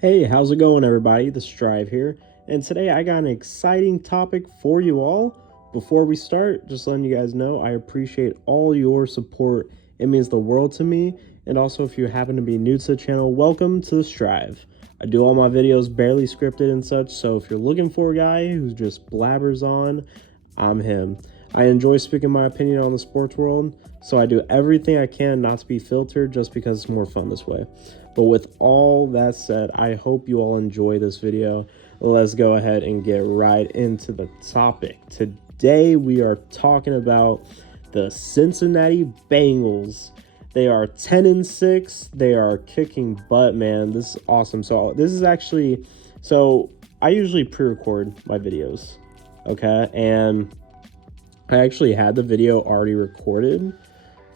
Hey, how's it going, everybody? The Strive here, and today I got an exciting topic for you all. Before we start, just letting you guys know I appreciate all your support. It means the world to me, and also if you happen to be new to the channel, welcome to the Strive. I do all my videos barely scripted and such, so if you're looking for a guy who just blabbers on, I'm him. I enjoy speaking my opinion on the sports world, so I do everything I can not to be filtered just because it's more fun this way. But with all that said, I hope you all enjoy this video. Let's go ahead and get right into the topic. Today we are talking about the Cincinnati Bengals. They are 10-6. They are kicking butt, man. This is awesome. So I usually pre-record my videos, okay? And I actually had the video already recorded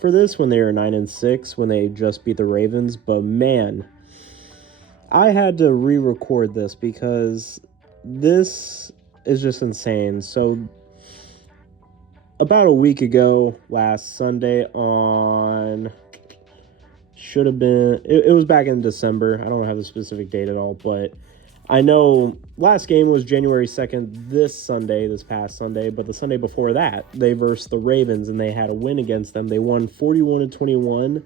for this when they were 9-6, when they just beat the Ravens. But man, I had to re-record this because this is just insane. So about a week ago, last Sunday it was back in December. I don't have the specific date at all, but I know last game was January 2nd, this past Sunday, but the Sunday before that, they versed the Ravens and they had a win against them. They won 41-21.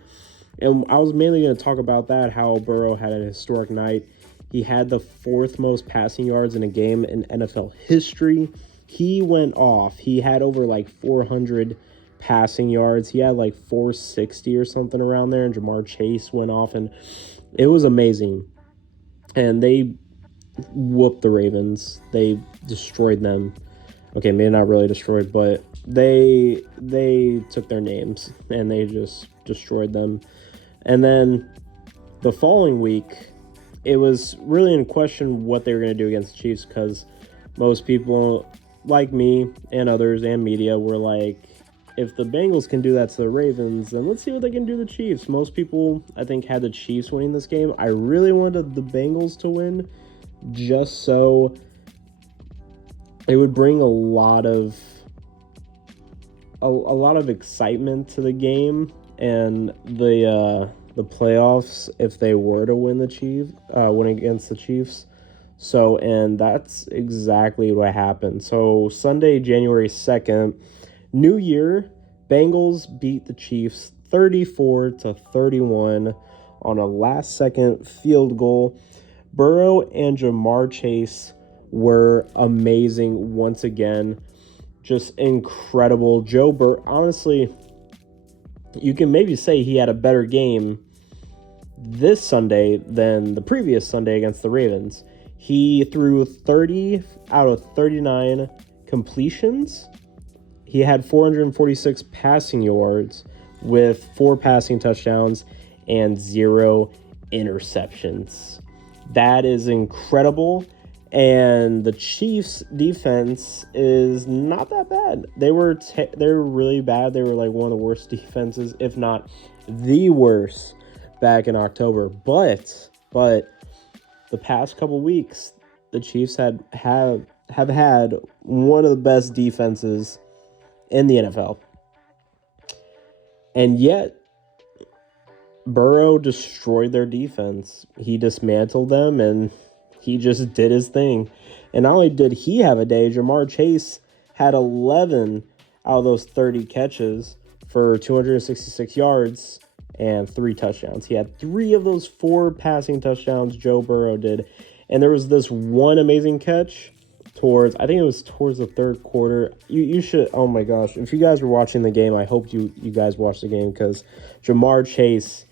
And I was mainly going to talk about that, how Burrow had a historic night. He had the fourth most passing yards in a game in NFL history. He went off. He had over like 400 passing yards. He had like 460 or something around there, and Jamar Chase went off, and it was amazing. And they whooped the Ravens. They destroyed them. Okay, maybe not really destroyed, but they took their names and they just destroyed them. And then the following week, it was really in question what they were going to do against the Chiefs, because most people like me and others and media were like, if the Bengals can do that to the Ravens, then let's see what they can do to the Chiefs. Most people, I think, had the Chiefs winning this game. I really wanted the Bengals to win, just so it would bring a lot of excitement to the game and the playoffs if they were to win win against the Chiefs. So, and that's exactly what happened. So Sunday, January 2nd, New Year, Bengals beat the Chiefs 34-31 on a last-second field goal. Burrow and Jamar Chase were amazing once again. Just incredible. Joe Burrow, honestly, you can maybe say he had a better game this Sunday than the previous Sunday against the Ravens. He threw 30 out of 39 completions. He had 446 passing yards with 4 passing touchdowns and 0 interceptions. That is incredible. And the Chiefs defense is not that bad. They were really bad. They were like one of the worst defenses, if not the worst, back in October. But the past couple weeks, the Chiefs have had one of the best defenses in the NFL. And yet, Burrow destroyed their defense. He dismantled them, and he just did his thing. And not only did he have a day, Jamar Chase had 11 out of those 30 catches for 266 yards and 3 touchdowns. He had 3 of those 4 passing touchdowns, Joe Burrow did. And there was this one amazing catch towards the third quarter. You should, oh my gosh, if you guys were watching the game, I hope you guys watched the game, because Jamar Chase,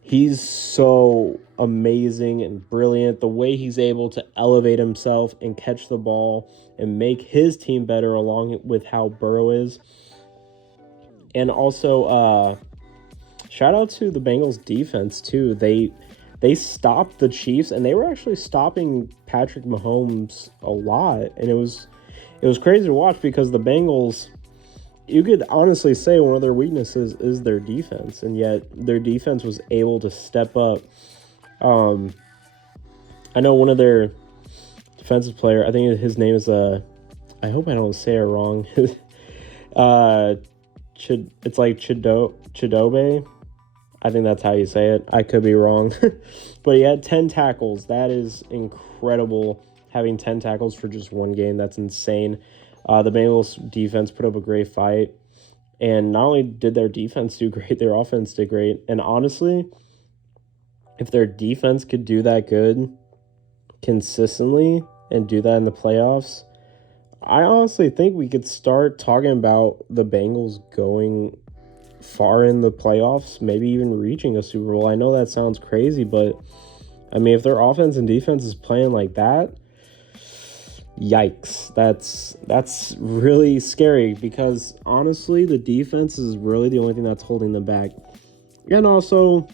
he's so amazing and brilliant. The way he's able to elevate himself and catch the ball and make his team better along with how Burrow is. And also, shout out to the Bengals defense too. They stopped the Chiefs, and they were actually stopping Patrick Mahomes a lot. And it was crazy to watch, because the Bengals, you could honestly say one of their weaknesses is their defense, and yet their defense was able to step up. I know one of their defensive player, I think his name is I hope I don't say it wrong. It's like Chidobe. I think that's how you say it. I could be wrong. But he had 10 tackles. That is incredible, having 10 tackles for just one game. That's insane. The Bengals defense put up a great fight. And not only did their defense do great, their offense did great. And honestly, if their defense could do that good consistently and do that in the playoffs, I honestly think we could start talking about the Bengals going far in the playoffs, maybe even reaching a Super Bowl. I know that sounds crazy, but I mean, if their offense and defense is playing like that, yikes. That's really scary, because honestly, the defense is really the only thing that's holding them back. And also,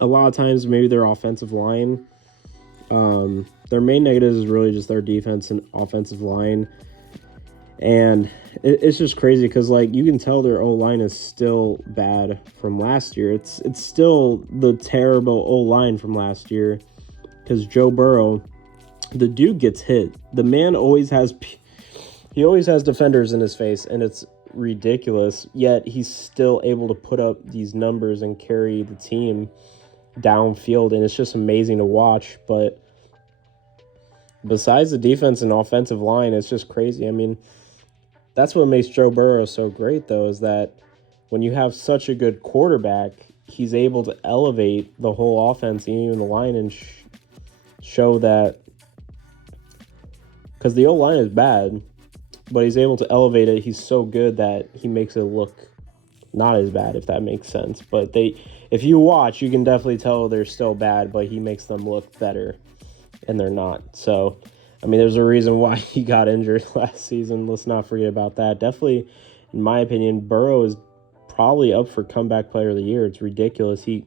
a lot of times, maybe their offensive line. Their main negative is really just their defense and offensive line. And it's just crazy because, like, you can tell their O-line is still bad from last year. It's still the terrible O-line from last year, because Joe Burrow, the dude gets hit. The man always has defenders in his face, and it's ridiculous. Yet he's still able to put up these numbers and carry the team downfield, and it's just amazing to watch. But besides the defense and offensive line, it's just crazy. I mean, that's what makes Joe Burrow so great, though, is that when you have such a good quarterback, he's able to elevate the whole offense, even the line, and show that, because the O-line is bad, but he's able to elevate it. He's so good that he makes it look not as bad, if that makes sense. But if you watch, you can definitely tell they're still bad, but he makes them look better, and they're not. So, I mean, there's a reason why he got injured last season. Let's not forget about that. Definitely, in my opinion, Burrow is probably up for comeback player of the year. It's ridiculous. He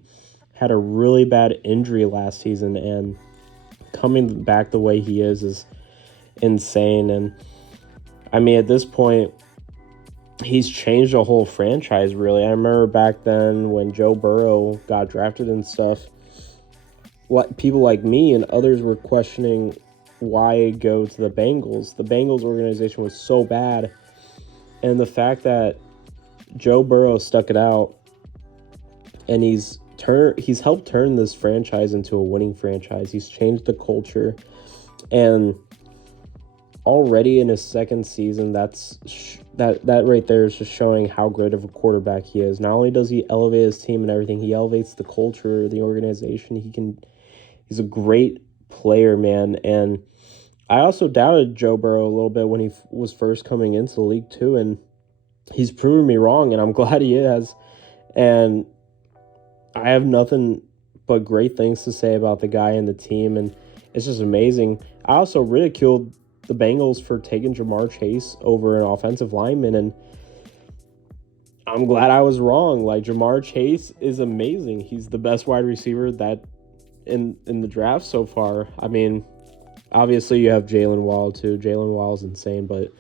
had a really bad injury last season, and coming back the way he is insane. And I mean, at this point, he's changed the whole franchise, really. I remember back then when Joe Burrow got drafted and stuff, what people like me and others were questioning why go to the Bengals. The Bengals organization was so bad, and the fact that Joe Burrow stuck it out, and he's helped turn this franchise into a winning franchise. He's changed the culture, and already in his second season, that right there is just showing how great of a quarterback he is. Not only does he elevate his team and everything, he elevates the culture, the organization. He's a great player, man. And I also doubted Joe Burrow a little bit when he was first coming into the league too, and he's proven me wrong, and I'm glad he has. And I have nothing but great things to say about the guy and the team, and it's just amazing. I also ridiculed the Bengals for taking Jamar Chase over an offensive lineman, and I'm glad I was wrong. Like, Jamar Chase is amazing. He's the best wide receiver that in the draft so far. I mean, obviously you have Jalen Waddle too. Jalen Waddle's insane, but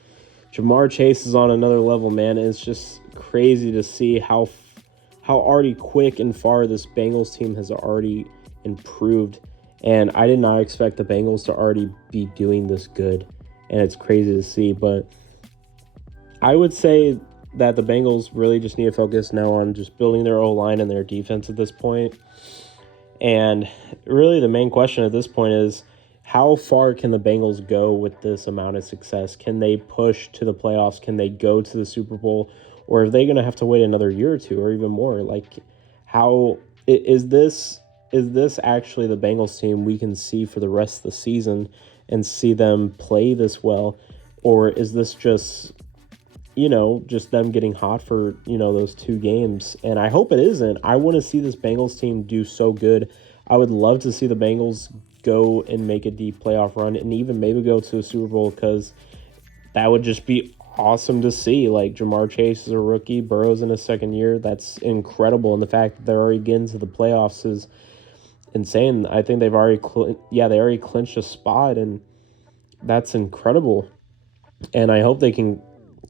Jamar Chase is on another level, man. It's just crazy to see how already quick and far this Bengals team has already improved. And I did not expect the Bengals to already be doing this good. And it's crazy to see. But I would say that the Bengals really just need to focus now on just building their O-line and their defense at this point. And really the main question at this point is, how far can the Bengals go with this amount of success? Can they push to the playoffs? Can they go to the Super Bowl? Or are they going to have to wait another year or two or even more? Like, how is this actually the Bengals team we can see for the rest of the season and see them play this well? Or is this just them getting hot for, those 2 games? And I hope it isn't. I want to see this Bengals team do so good. I would love to see the Bengals go and make a deep playoff run and even maybe go to a Super Bowl, because that would just be awesome to see. Like, Jamar Chase is a rookie, Burrow's in his second year. That's incredible. And the fact that they're already getting to the playoffs is insane. I think they already clinched a spot, and that's incredible. And I hope they can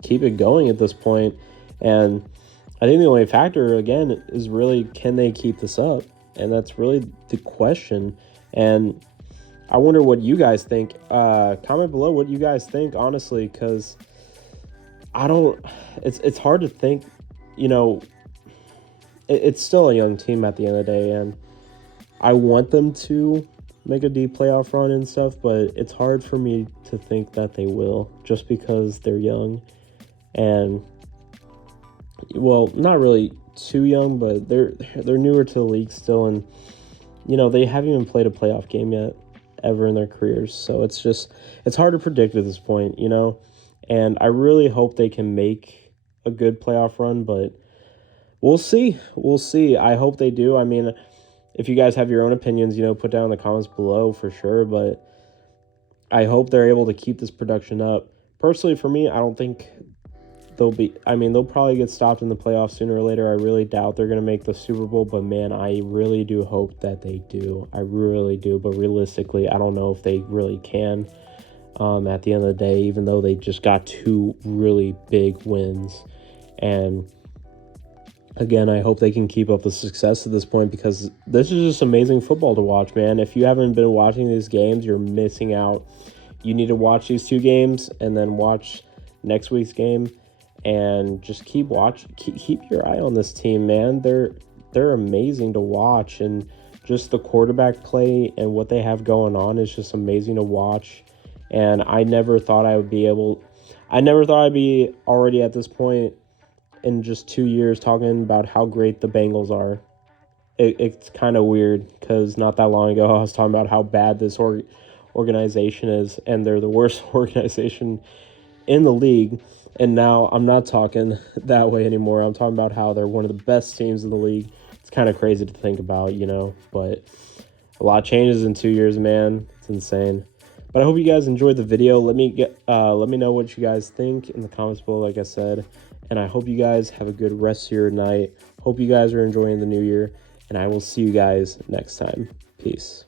keep it going at this point. And I think the only factor, again, is really, can they keep this up? And that's really the question. And I wonder what you guys think. Comment below what you guys think, honestly, because it's hard to think, it's still a young team at the end of the day. And I want them to make a deep playoff run and stuff, but it's hard for me to think that they will, just because they're young and, well, not really too young, but they're newer to the league still, and they haven't even played a playoff game yet ever in their careers. So it's hard to predict at this point, and I really hope they can make a good playoff run, but we'll see. We'll see. I hope they do. I mean, if you guys have your own opinions, put down in the comments below for sure, but I hope they're able to keep this production up. Personally, for me, I don't think they'll probably get stopped in the playoffs sooner or later. I really doubt they're going to make the Super Bowl, but man, I really do hope that they do. I really do, but realistically, I don't know if they really can at the end of the day, even though they just got 2 really big wins. And again, I hope they can keep up the success at this point, because this is just amazing football to watch, man. If you haven't been watching these games, you're missing out. You need to watch these 2 games and then watch next week's game. And just keep your eye on this team, man. They're amazing to watch, and just the quarterback play and what they have going on is just amazing to watch. And I never thought I'd be already at this point in just 2 years talking about how great the Bengals are. It's kind of weird, because not that long ago I was talking about how bad this organization is, and they're the worst organization in the league. And now I'm not talking that way anymore. I'm talking about how they're one of the best teams in the league. It's kind of crazy to think about, but a lot changes in 2 years, man. It's insane. But I hope you guys enjoyed the video. Let me know what you guys think in the comments below, like I said. And I hope you guys have a good rest of your night. Hope you guys are enjoying the new year. And I will see you guys next time. Peace.